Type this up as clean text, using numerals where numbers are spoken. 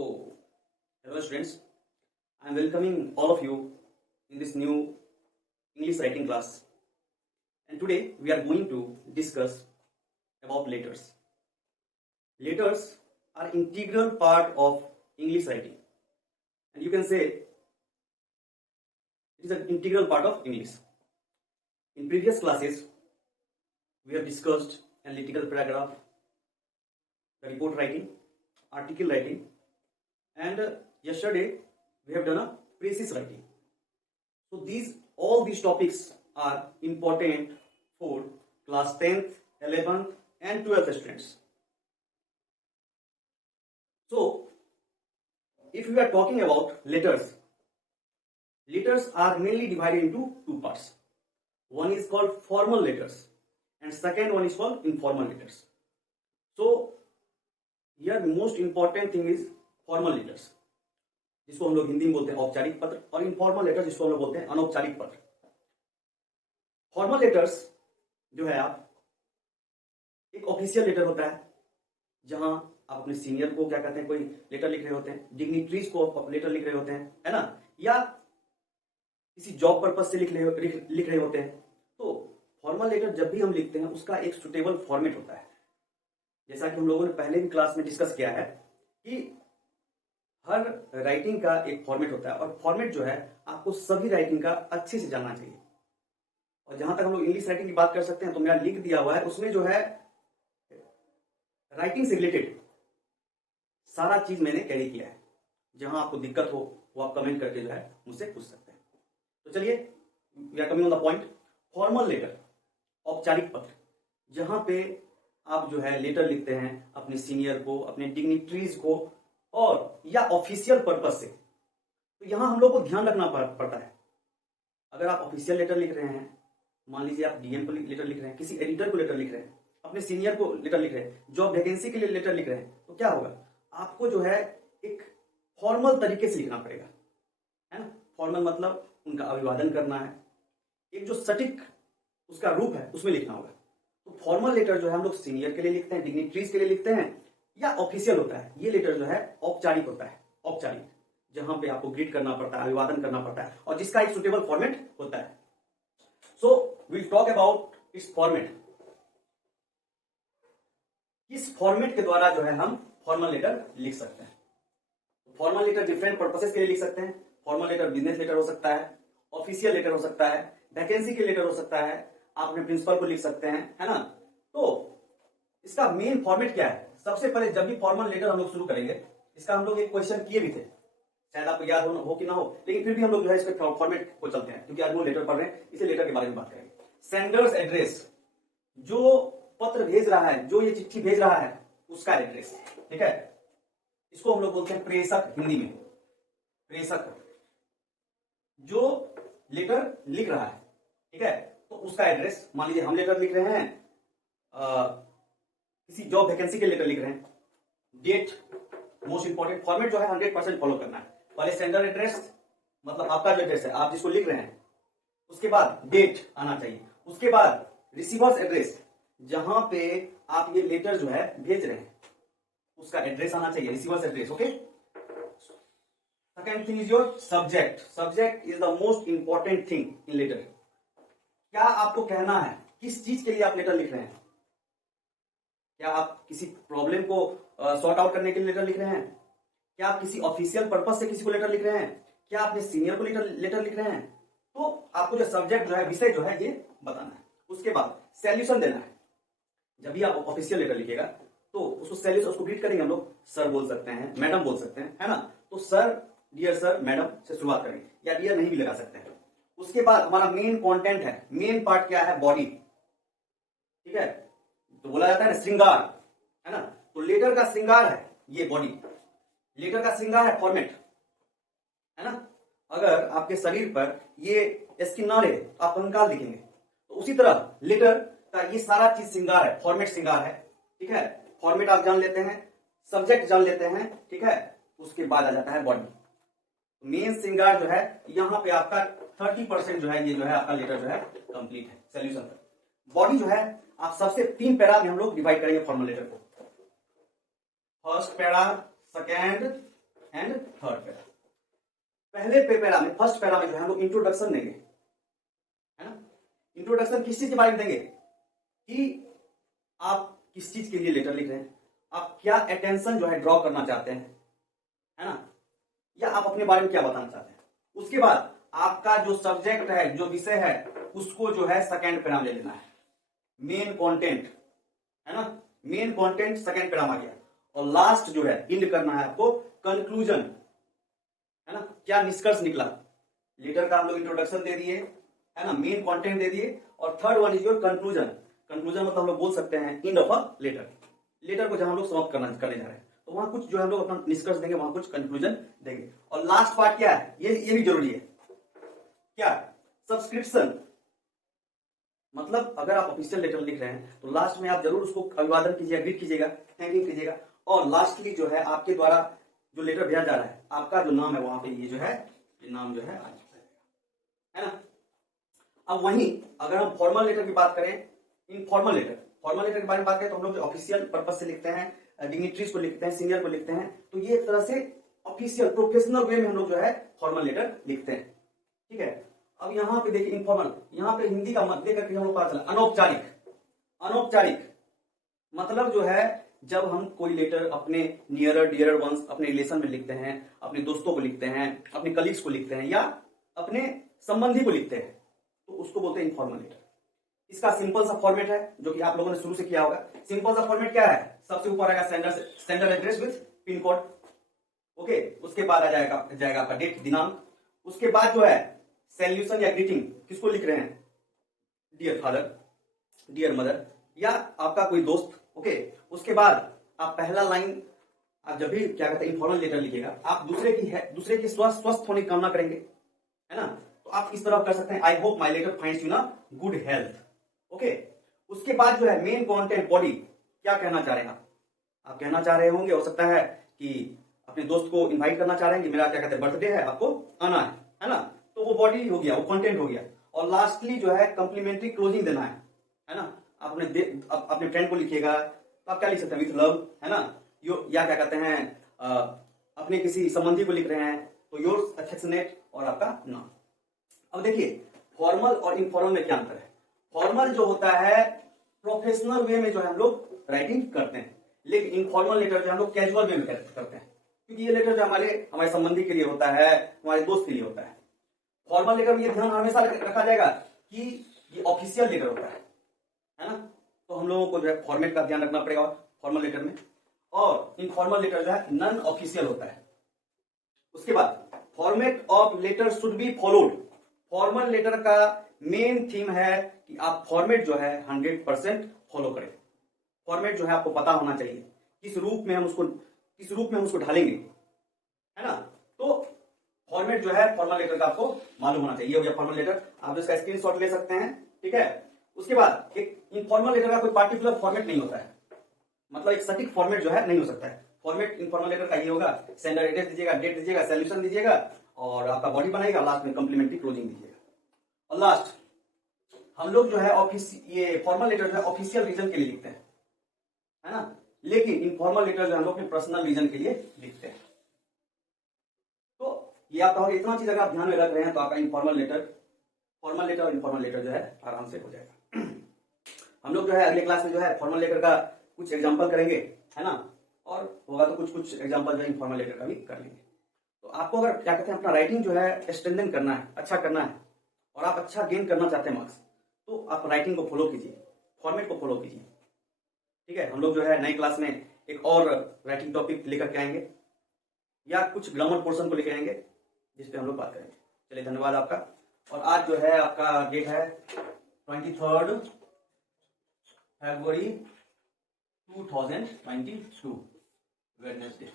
So, hello students, I am welcoming all of you in this new English writing class. And today we are going to discuss about letters. Letters are integral part of English writing. And you can say it is an integral part of English. In previous classes, we have discussed analytical paragraph, the report writing, article writing, and yesterday we have done a precis writing. So all these topics are important for class 10th, 11th and 12th students. So if we are talking about letters are mainly divided into two parts. One is called formal letters and second one is called informal letters. So here most important thing is formal letters, जिसको हम लोग हिंदी में बोलते हैं औपचारिक पत्र, और informal letters जिसको हम लोग बोलते हैं अनौपचारिक पत्र. फॉर्मल लेटर्स जो है आप एक ऑफिशियल लेटर होता है जहां आप अपने सीनियर को क्या कहते हैं कोई लेटर लिख रहे होते हैं, डिग्निटरीज को लेटर लिख रहे होते हैं, है ना, या किसी जॉब पर्पज से लिख रहे होते हैं. तो फॉर्मल लेटर जब भी हम लिखते हैं उसका एक सुटेबल फॉर्मेट होता है. जैसा कि हम लोगों ने पहले भी क्लास में डिस्कस किया है कि हर राइटिंग का एक फॉर्मेट होता है और फॉर्मेट जो है आपको सभी राइटिंग का अच्छे से जानना चाहिए. और जहां तक हम लोग इंग्लिश राइटिंग की बात कर सकते हैं तो मेरा लिंक दिया हुआ है, उसमें जो है राइटिंग से रिलेटेड सारा चीज मैंने कैरी किया है. जहां आपको दिक्कत हो वो आप कमेंट करके जो है मुझसे पूछ सकते हैं. तो चलिए we are coming on the point. Formal letter, औपचारिक पत्र, जहां पे आप जो है लेटर लिखते हैं अपने सीनियर को, अपने डिग्निटरीज को और या ऑफिशियल पर्पस से. तो यहां हम लोग को ध्यान रखना पड़ता है. अगर आप ऑफिशियल लेटर लिख रहे हैं, मान लीजिए आप डीएम को लेटर लिख रहे हैं, किसी एडिटर को लेटर लिख रहे हैं, अपने सीनियर को लेटर लिख रहे हैं, जॉब वैकेंसी के लिए लेटर लिख रहे हैं, तो क्या होगा, आपको जो है एक फॉर्मल तरीके से लिखना पड़ेगा, है ना. फॉर्मल मतलब उनका अभिवादन करना है, एक जो सटीक उसका रूप है उसमें लिखना होगा. तो फॉर्मल लेटर जो है हम लोग सीनियर के लिए लिखते हैं, डिग्निटरीज के लिए लिखते हैं, या ऑफिशियल होता है. ये लेटर जो है औपचारिक होता है, औपचारिक, जहां पे आपको ग्रीट करना पड़ता है, अभिवादन करना पड़ता है और जिसका एक सुटेबल फॉर्मेट होता है. So will talk about it's format. इस फॉर्मेट के द्वारा जो है हम फॉर्मल लेटर लिख सकते हैं. फॉर्मल लेटर डिफरेंट पर्पसेस के लिए लिख सकते हैं. फॉर्मल लेटर बिजनेस लेटर हो सकता है, ऑफिशियल लेटर हो सकता है, वैकेंसी के लेटर हो सकता है, आप अपने प्रिंसिपल को लिख सकते हैं, है ना. तो इसका मेन फॉर्मेट क्या है. सबसे पहले जब भी फॉर्मल लेटर हम लोग शुरू करेंगे, इसका हम लोग एक क्वेश्चन किए भी थे, शायद आपको याद हो कि ना हो, लेकिन फिर भी हम लोग जो है इसके फॉर्मेट को चलते हैं क्योंकि आज वो लेटर पढ़ रहे हैं, इसे लेटर के बारे में बात करेंगे. सेंडर्स एड्रेस, जो पत्र भेज रहा है, जो ये चिट्ठी भेज रहा है उसका एड्रेस, ठीक है. इसको हम लोग बोलते हैं प्रेषक, हिंदी में प्रेषक. जो लेटर लिख रहा है, ठीक है, तो उसका एड्रेस, मान लीजिए हम लेटर लिख रहे हैं, किसी जॉब वैकेंसी के लेटर लिख रहे हैं, डेट मोस्ट इंपॉर्टेंट. फॉर्मेट जो है 100% फॉलो करना है. पहले सेंडर एड्रेस मतलब आपका जो एड्रेस है, आप जिसको लिख रहे हैं, उसके बाद डेट आना चाहिए, उसके बाद रिसीवर्स एड्रेस, जहां पे आप ये लेटर जो है भेज रहे हैं उसका एड्रेस आना चाहिए, receiver's address. Okay. Second thing is your subject. Subject is the most important thing in letter. क्या आपको कहना है, किस चीज के लिए आप लेटर लिख रहे हैं. क्या आप किसी प्रॉब्लम को सॉर्ट आउट करने के लिए लेटर लिख रहे हैं, क्या आप किसी ऑफिशियल पर्पस से किसी को लेटर लिख रहे हैं, क्या अपने सीनियर को लेटर लिख रहे हैं. तो आपको जो सब्जेक्ट जो है, विषय जो है, ये बताना है. उसके बाद सॉल्यूशन देना है. जब भी आप ऑफिशियल लेटर लिखिएगा तो उसको सॉल्यूशन, उसको ग्रीट करेंगे हम लोग, सर बोल सकते हैं, मैडम बोल सकते हैं, है ना. तो सर, डियर सर, मैडम से शुरुआत करेंगे, या डियर नहीं भी लगा सकते हैं. उसके बाद हमारा मेन कंटेंट है, मेन पार्ट क्या है, बॉडी, ठीक है. तो बोला जाता है ना श्रृंगार, है ना. तो लेटर का श्रृंगार है ये बॉडी, लेटर का श्रृंगार है फॉर्मेट, है ना. अगर आपके शरीर पर ये स्किन ना रहे तो आप कंकाल दिखेंगे, तो उसी तरह लेटर का ये सारा चीज श्रृंगार है, फॉर्मेट श्रृंगार है, ठीक है. फॉर्मेट आप जान लेते हैं, सब्जेक्ट जान लेते हैं, ठीक है. उसके बाद आ जाता है बॉडी. मेन श्रृंगार जो है यहां पे आपका 30% जो है, ये जो है आपका लेटर जो है कंप्लीट है सॉल्यूशन. बॉडी जो है आप सबसे 3 पैरा में हम लोग डिवाइड करेंगे फॉर्मल लेटर को. First para, second and third para. पहले पैरा में, फर्स्ट पैरा में जो है हम लोग इंट्रोडक्शन देंगे, है ना। इंट्रोडक्शन किस चीज के बारे में देंगे कि आप किस चीज के लिए लेटर लिख रहे हैं, आप क्या अटेंशन जो है ड्रॉ करना चाहते हैं, है ना, या आप अपने बारे में क्या बताना चाहते हैं। उसके बाद आपका जो सब्जेक्ट है, जो विषय है, उसको जो है सेकेंड पैरा में ले लेना है। मेन कंटेंट, है ना, मेन कंटेंट सेकेंड पैरा में आ गया। और लास्ट जो है इंड करना है आपको कंक्लूजन, है ना, क्या निष्कर्ष निकला लेटर का। हम लोग इंट्रोडक्शन दे दिए, है ना, मेन कंटेंट दे दिए, और third one is your conclusion. Conclusion मतलब हम लोग बोल सकते हैं end of a letter, letter को जहां हम लोग समाप्त करने जा रहे हैं, तो वहां कुछ जो है हम लोग अपना निष्कर्ष देंगे, वहां कुछ कंक्लूजन देंगे। और लास्ट पार्ट क्या है, ये भी जरूरी है, क्या, सब्सक्रिप्शन। मतलब अगर आप ऑफिशियल लेटर लिख रहे हैं तो लास्ट में आप जरूर उसको अभिवादन कीजिएगा, ग्रीट कीजिएगा, थैंक यू कीजिएगा, और लास्टली जो है आपके द्वारा जो लेटर भेजा जा रहा है, आपका जो नाम है वहां पे ये जो है, ये नाम जो है आ जाएगा, है ना। अब वहीं अगर हम फॉर्मल लेटर की बात करें, इनफॉर्मल लेटर, फॉर्मल लेटर के बारे में बात करें तो हम लोग ऑफिशियल पर्पज से लिखते हैं, डिग्निटरीज को लिखते हैं, सीनियर को लिखते हैं, तो ये एक तरह से ऑफिशियल प्रोफेशनल वे में हम लोग जो है फॉर्मल लेटर लिखते हैं, ठीक है। अब यहाँ पे देखिए इनफॉर्मल, यहाँ पे हिंदी का मत देकर के हम लोग पता चला अनौपचारिक। अनौपचारिक मतलब जो है जब हम कोई लेटर अपने नियरर डियरर वंस, अपने रिलेशन में लिखते हैं, अपने दोस्तों को लिखते हैं, अपने कलीग्स को लिखते हैं, या अपने संबंधी को लिखते हैं, तो उसको बोलते हैं इनफॉर्मल लेटर। इसका सिंपल सा फॉर्मेट है जो कि आप लोगों ने शुरू से किया होगा। सिंपल सा फॉर्मेट क्या है, सबसे ऊपर आएगा standard address with pin code, okay. उसके बाद आ जाएगा आपका डेट, दिनांक। उसके बाद जो है सैल्यूशन या ग्रीटिंग, किसको लिख रहे हैं, डियर फादर, डियर मदर, या आपका कोई दोस्त, ओके। उसके बाद आप पहला लाइन, आप जब भी क्या कहते हैं इनफॉर्मल लेटर लिखिएगा, आप दूसरे की स्वस्थ होने की कामना करेंगे, है ना। तो आप इस तरह कर सकते हैं, I hope my letter finds you ना गुड हेल्थ, ओके। उसके बाद जो है मेन कंटेंट बॉडी, क्या कहना चाह रहे हैं आप कहना चाह रहे होंगे, हो सकता है कि अपने दोस्त को इनवाइट करना चाह रहे हैं कि मेरा क्या कहते हैं बर्थडे है, आपको आना है ना, तो वो बॉडी हो गया, वो कंटेंट हो गया। और लास्टली जो है कंप्लीमेंट्री क्लोजिंग देना है ना। आप अपने फ्रेंड को लिखिएगा तो आप क्या लिख सकते हैं, विथ लव, है ना, या क्या कहते हैं अपने किसी संबंधी को लिख रहे हैं तो योर्स अफेक्शनेट, और आपका नाम। अब देखिए फॉर्मल और इनफॉर्मल में क्या अंतर है। फॉर्मल जो होता है प्रोफेशनल वे में जो है हम लोग राइटिंग करते हैं, लेकिन इनफॉर्मल लेटर जो हम लोग कैजुअल वे में करते हैं, क्योंकि ये लेटर जो हमारे संबंधी के लिए होता है, हमारे दोस्त के लिए होता है। फॉर्मल लेटर में ये ध्यान हमेशा रखा जाएगा कि ये ऑफिशियल लेटर होता है ना। तो हम लोगों को जो है फॉर्मेट का ध्यान रखना पड़ेगा फॉर्मल लेटर में। और इनफॉर्मल लेटर जो है नॉन ऑफिशियल होता है। उसके बाद format of letter should be followed. Formal letter का मेन थीम है कि आप फॉर्मेट जो है 100% फॉलो करें। फॉर्मेट जो है आपको पता होना चाहिए किस रूप में हम उसको ढालेंगे, है ना। तो फॉर्मेट जो है फॉर्मल लेटर का आपको मालूम होना चाहिए। ये हो गया फॉर्मल लेटर, आप इसका स्क्रीनशॉट ले सकते हैं, ठीक है। उसके बाद एक इनफॉर्मल लेटर का कोई पार्टिकुलर फॉर्मेट नहीं होता है, मतलब एक सटीक फॉर्मेट जो है नहीं हो सकता है। फॉर्मेट इनफॉर्मल लेटर का ये होगा, सेंडर एड्रेस दीजिएगा, डेट दीजिएगा, सॉल्यूशन दीजिएगा, और आपका बॉडी बनाएगा, लास्ट में कंप्लीमेंट्री क्लोजिंग दीजिएगा। और लास्ट हम लोग जो है ये फॉर्मल लेटर जो है ऑफिशियल रीजन के लिए लिखते हैं, है ना, लेकिन इनफॉर्मल लेटर जो हम लोग अपने पर्सनल रीजन के लिए लिखते हैं। तो ये आप कहोगे इतना चीज अगर आप ध्यान में रख रहे हैं तो आपका फॉर्मल लेटर और इनफॉर्मल लेटर जो है आराम से हो जाएगा। हम लोग जो है अगले क्लास में जो है फॉर्मल लेटर का कुछ एग्जांपल करेंगे, है ना, और होगा तो कुछ एग्जांपल जो है इनफॉर्मल लेटर का भी कर लेंगे। तो आपको अगर क्या कहते हैं अपना राइटिंग जो है स्ट्रेंथन करना है, अच्छा करना है, और आप अच्छा गेन करना चाहते हैं मार्क्स, तो आप राइटिंग को फॉलो कीजिए, फॉर्मेट को फॉलो कीजिए, ठीक है। हम लोग जो है नई क्लास में एक और राइटिंग टॉपिक लेकर के आएंगे, या कुछ ग्रामर पोर्शन को लेकर आएंगे जिस पे हम लोग बात करेंगे। चलिए धन्यवाद आपका। और आज जो है आपका डेट है 23 फरवरी 2022 वेडनेसडे।